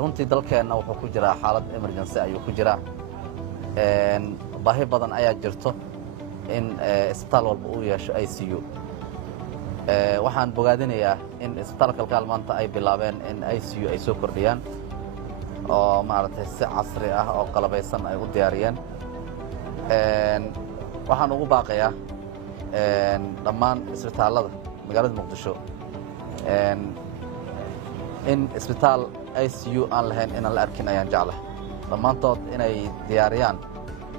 runtii dalkeenna wuxuu ku jiraa xaalad emergency ayuu ku jiraa baahi badan ayaa jirto in isbitaal walba uu yeesho ICU waxaan bogaadinayaa in isbitaalka kalkaal maanta ay bilaabeen in ICU ay soo kordhiyaan oo maaragtay si casri ah oo qalabaysan ay u diyaariyeen waxaan ugu baaqayaa dhammaan isbitaallada magaalada muqdisho in isbitaal ICU aan lahayn inaan la arkin ayaan jeclahay dhammaantood inay diyaariyaan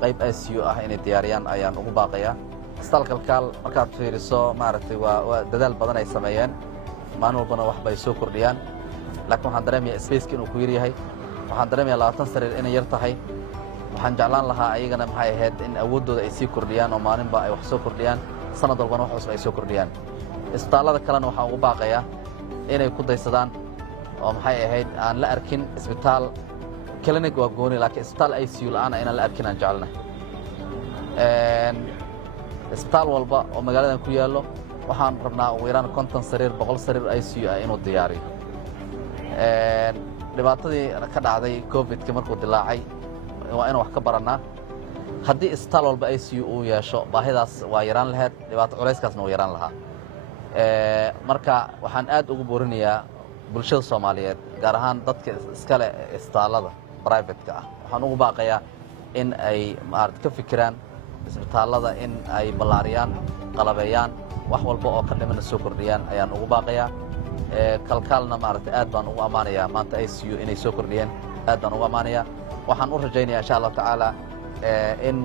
qayb ICU ah inay diyaariyaan ayaan ugu baaqayaa isbitaalka kalkaal markaad fiiriso maaragtay waa dadaal badan ay sameeyeen maalin walbana wax bay soo kordhiyaan laakiin waxaan dareemayaa spaceka inuu ku yar yahay waxaan dareemayaa 20 sariir inay yar tahay waxaan jeclaan lahaa ayagana maxay ahayd in awooddooda ay sii kordhiyaan oo maalinba ay wax soo kordhiyaan sanad walbana wax cusub ay soo kordhiyaan isbitaallada kalena waxaan ugu baaqayaa inay ku daysadaan oo maxay ahayd aan la arkin isbitaal clinic waa gooni laakiin isbitaal ICU la'aan inaan la arkin aan jecelnahay isbitaal walba oo magaaladan ku yaallo waxaan rabnaa ugu yaraan 50 sariir 100 sariir ICU ah inuu diyaariyo dhibaatadii ka dhacday COVID-ka markuu dilaacay waa inaan wax ka barannaa haddii isbitaal walba ICU uu yeesho baahidaas waa yaraan lahayd dhibaato culayskaasna wuu yaraan lahaa marka waxaan aad ugu boorinayaa bulshada Soomaaliyeed gaar ahaan dadka iska leh isbitaallada private-ka ah waxaan ugu baaqayaa in ay maaragtay ka fikiraan isbitaallada in ay ballaariyaan qalabeeyaan wax walba oo ka dhimana soo kordhiyaan ayaan ugu baaqayaa kalkaalna maaragtay aad baan ugu ammaanayaa maanta ICU inay soo kordhiyeen aad baan ugu ammaanayaa waxaan u rajaynayaa insha Allah tacaala in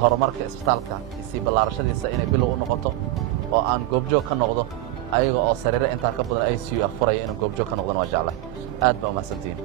horumarka isbitaalka isii ballaarashadiisa inay bilow u noqoto oo aan goobjoog ka noqdo ayaga oo sariire intaa ka badan ICU ah furaya inaan goobjoog ka noqdona waa jeclahay aad baa u mahadsantihiin